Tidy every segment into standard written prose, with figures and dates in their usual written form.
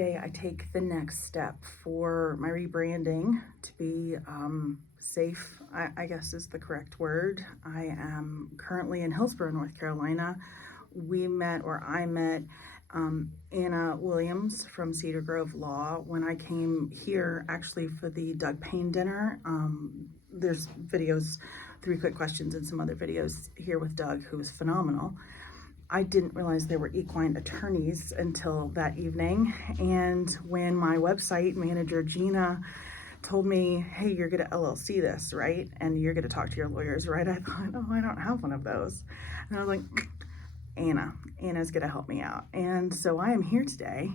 today I take the next step for my rebranding to be safe, I guess is the correct word. I am currently in Hillsborough, North Carolina. I met Anna Williams from Cedar Grove Law when I came here actually for the Doug Payne dinner. There's videos, 3 quick questions and some other videos here with Doug, who was phenomenal. I didn't realize there were equine attorneys until that evening. And when my website manager, Gina, told me, hey, you're going to LLC this, right? And you're going to talk to your lawyers, right? I thought, oh, I don't have one of those. And I was like, Anna's going to help me out. And so I am here today,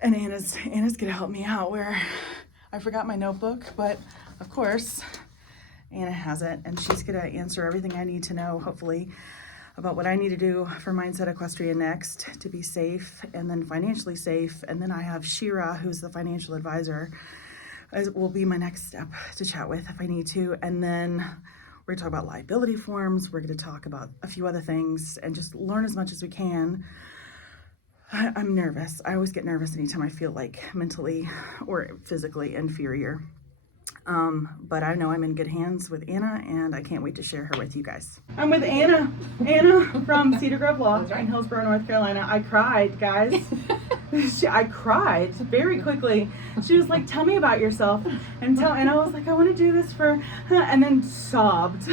and Anna's going to help me out, where I forgot my notebook, but of course, Anna has it, and she's going to answer everything I need to know, hopefully, about what I need to do for Mindset Equestrian next to be safe and then financially safe. And then I have Shira, who's the financial advisor, will be my next step to chat with if I need to. And then we're gonna talk about liability forms. We're gonna talk about a few other things and just learn as much as we can. I'm nervous. I always get nervous anytime I feel like mentally or physically inferior. But I know I'm in good hands with Anna, and I can't wait to share her with you guys. I'm with Anna from Cedar Grove Law in Hillsborough, North Carolina. I cried, guys. I cried very quickly. She was like, tell me about yourself. And I was like, I want to do this for, and then sobbed.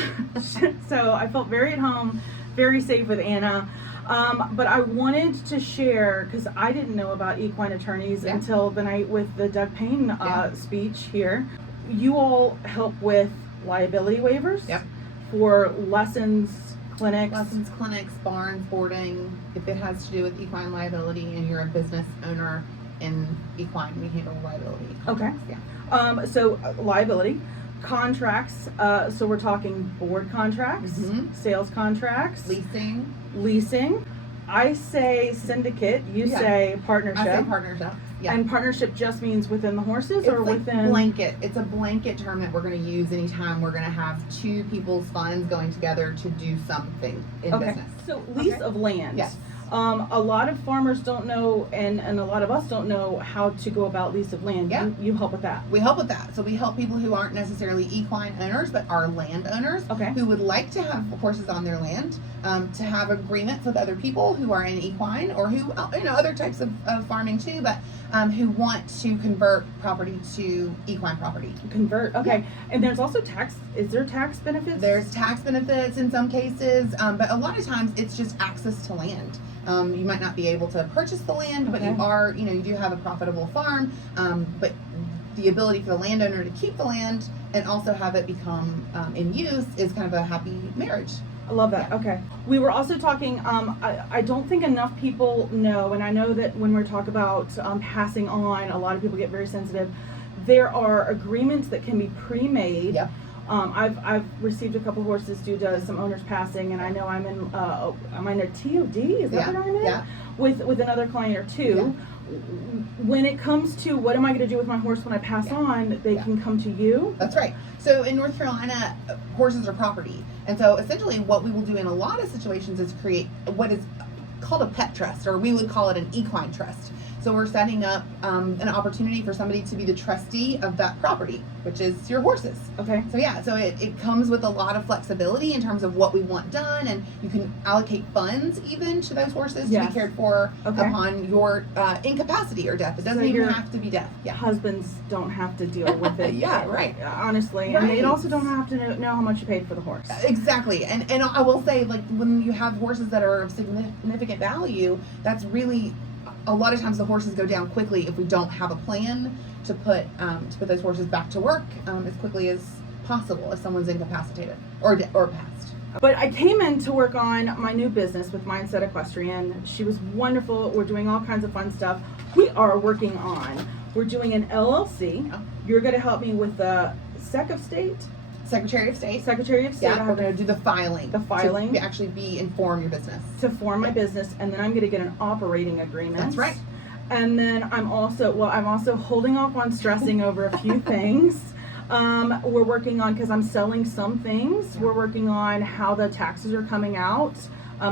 So I felt very at home, very safe with Anna. But I wanted to share, because I didn't know about equine attorneys until the night with the Doug Payne speech here. You all help with liability waivers for lessons, clinics, barns, boarding. If it has to do with equine liability and you're a business owner in equine, we handle liability contracts. Okay. So liability contracts. So we're talking board contracts, sales contracts, leasing. I say syndicate. You say partnership. I say partnership. Yeah. And partnership just means within the horses, it's or like within blanket. It's a blanket term that we're going to use anytime we're going to have 2 people's funds going together to do something in business. So lease of land. Yes. A lot of farmers don't know, and a lot of us don't know how to go about lease of land. Yeah. You help with that. We help with that. So we help people who aren't necessarily equine owners, but are land owners who would like to have horses on their land, to have agreements with other people who are in equine, or who, other types of farming too, but who want to convert property to equine property. Okay. And there's also tax. Is there tax benefits? There's tax benefits in some cases, but a lot of times it's just access to land. You might not be able to purchase the land, but you do have a profitable farm, but the ability for the landowner to keep the land and also have it become in use is kind of a happy marriage. I love that. Yeah. Okay. We were also talking, I don't think enough people know, and I know that when we talk about passing on, a lot of people get very sensitive. There are agreements that can be pre-made. Yep. I've received a couple horses due to some owners passing, and I know I'm in a TOD. Is that what I'm in? Yeah. With another client or two. Yeah. When it comes to what am I going to do with my horse when I pass on, they can come to you. That's right. So in North Carolina, horses are property, and so essentially what we will do in a lot of situations is create what is called a pet trust, or we would call it an equine trust. So we're setting up an opportunity for somebody to be the trustee of that property, which is your horses. Okay. So it comes with a lot of flexibility in terms of what we want done, and you can allocate funds even to those horses to be cared for upon your incapacity or death. It doesn't even have to be death. Yeah. Husbands don't have to deal with it. Honestly. Right. And they also don't have to know how much you paid for the horse. Exactly. And I will say, like, when you have horses that are of significant value, that's really, a lot of times the horses go down quickly if we don't have a plan to put those horses back to work as quickly as possible if someone's incapacitated or passed. But I came in to work on my new business with Mindset Equestrian. She was wonderful. We're doing all kinds of fun stuff. We're doing an LLC. Oh. You're going to help me with the Secretary of State. Yeah, we're going to do the filing. To actually form your business. To form my business, and then I'm going to get an operating agreement. That's right. And then I'm also holding off on stressing over a few things. We're working on, because I'm selling some things, we're working on how the taxes are coming out.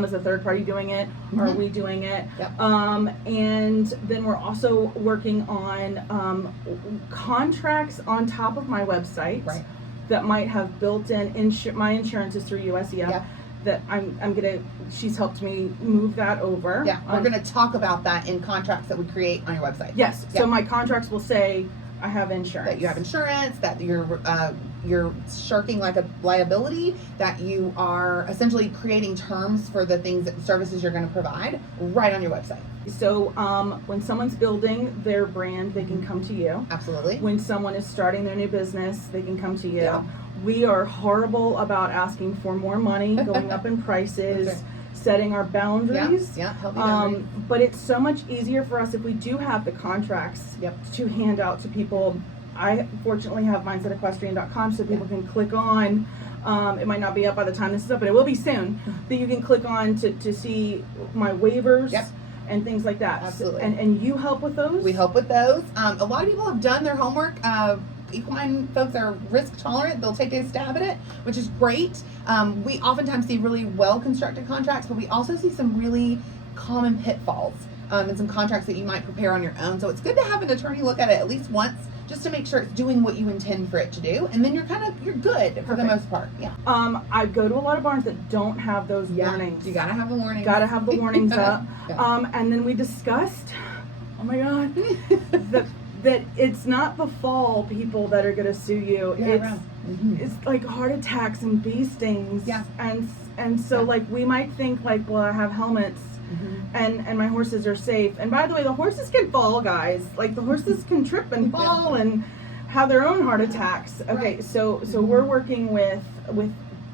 Is a third party doing it? Are Mhm. we doing it? Yep. And then we're also working on contracts on top of my website Right. that might have built-in my insurance is through USEF. Yep. That she's helped me move that over. Yeah, we're gonna talk about that in contracts that we create on your website. Yes. Yeah. So my contracts will say I have insurance. That you have insurance, that you're shirking like a liability, that you are essentially creating terms for the things that services you're going to provide right on your website. So when someone's building their brand, they can come to you. Absolutely. When someone is starting their new business, they can come to you. Yeah. We are horrible about asking for more money, going up in prices, Okay. setting our boundaries. Yeah, healthy boundaries. But it's so much easier for us if we do have the contracts Yep. to hand out to people. I fortunately have mine at equestrian.com so people can click on. It might not be up by the time this is up, but it will be soon. That you can click on to see my waivers. Yep. And things like that. Absolutely. And you help with those? We help with those. A lot of people have done their homework. Equine folks are risk tolerant. They'll take a stab at it, which is great. We oftentimes see really well constructed contracts, but we also see some really common pitfalls and some contracts that you might prepare on your own. So it's good to have an attorney look at it at least once, just to make sure it's doing what you intend for it to do, and then you're good for the most part. Yeah. I go to a lot of barns that don't have those warnings. You gotta have the warnings. Gotta have the warnings up. Yeah. And then we discussed, oh my God, that it's not the fall people that are gonna sue you. Yeah, It's like heart attacks and bee stings. Yeah. And so like we might think like, well, I have helmets. And my horses are safe. And by the way, the horses can fall, guys. Like the horses can trip and fall and have their own heart attacks. Okay, Right. so we're working with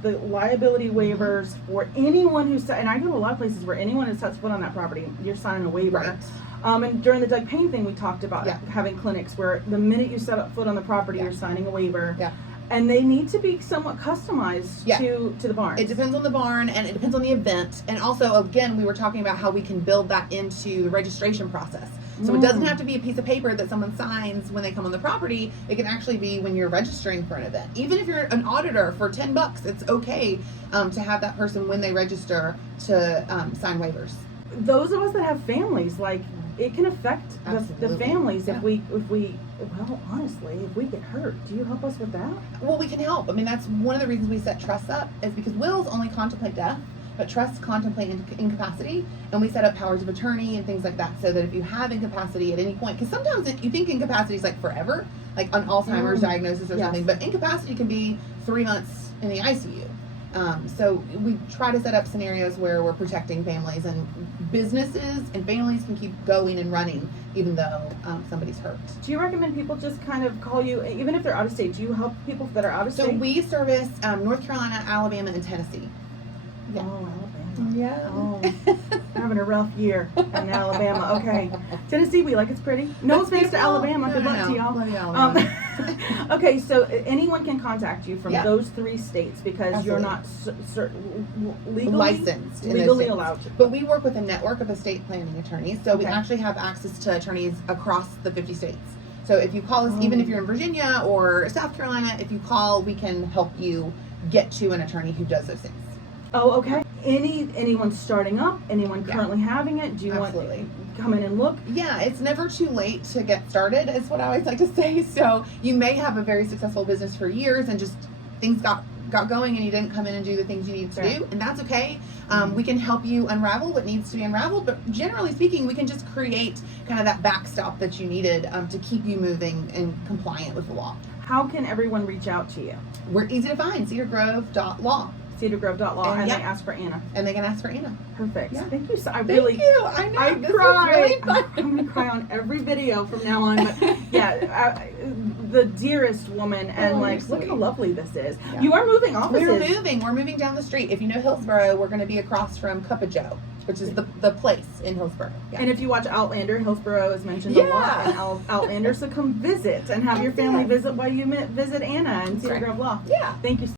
the liability waivers for anyone who's, and I go to a lot of places where anyone who sets foot on that property, you're signing a waiver. Right. And during the Doug Payne thing, we talked about having clinics where the minute you set up foot on the property, Yeah. you're signing a waiver. Yeah. And they need to be somewhat customized to the barn. It depends on the barn and it depends on the event. And also, again, we were talking about how we can build that into the registration process. So it doesn't have to be a piece of paper that someone signs when they come on the property. It can actually be when you're registering for an event. Even if you're an auditor for $10, it's okay to have that person when they register to sign waivers. Those of us that have families, like it can affect the Absolutely. families Yeah. if we well, honestly, if we get hurt, do you help us with that? Well, we can help. I mean, that's one of the reasons we set trusts up, is because wills only contemplate death, but trusts contemplate incapacity, and we set up powers of attorney and things like that, so that if you have incapacity at any point, because sometimes you think incapacity is like forever, like an Alzheimer's diagnosis or something, but incapacity can be 3 months in the ICU. So we try to set up scenarios where we're protecting families, and businesses and families can keep going and running even though somebody's hurt. Do you recommend people just kind of call you, even if they're out of state? Do you help people that are out of So state? we service North Carolina, Alabama, and Tennessee. Yeah. Oh, Alabama. Yeah. Oh, having a rough year in Alabama. Okay. Tennessee, we like it's pretty. No offense to Alabama. Good luck to y'all. Love you, Alabama. Okay, so anyone can contact you from Yeah. those 3 states because you're not legally licensed in those legally states. allowed to. But we work with a network of estate planning attorneys, so we Okay. actually have access to attorneys across the 50 states. So if you call us, even if you're in Virginia or South Carolina, if you call, we can help you get to an attorney who does those things. Oh, okay. Anyone starting up? Anyone currently having it? Do you Absolutely. want to come in and look? Yeah, it's never too late to get started, is what I always like to say. So you may have a very successful business for years and just things got going and you didn't come in and do the things you needed to do, and that's okay. We can help you unravel what needs to be unraveled, but generally speaking, we can just create kind of that backstop that you needed to keep you moving and compliant with the law. How can everyone reach out to you? We're easy to find, cedargrove.law. cedargrove.law, and And they ask for Anna. And they can ask for Anna. Perfect. Yeah. Thank you. So I Thank really, you. I know. I This cry. was really fun. I'm gonna cry on every video from now on. But yeah, the dearest woman, and Oh, like, you're look how sweet. lovely this is. Yeah. You are moving offices. We're moving down the street. If you know Hillsboro, we're going to be across from Cup of Joe, which is the place in Hillsboro. Yeah. And if you watch Outlander, Hillsboro is mentioned a lot in Outlander. So come visit and have your family visit while you visit Anna and Cedar Right. Grove Law. Yeah. Thank you.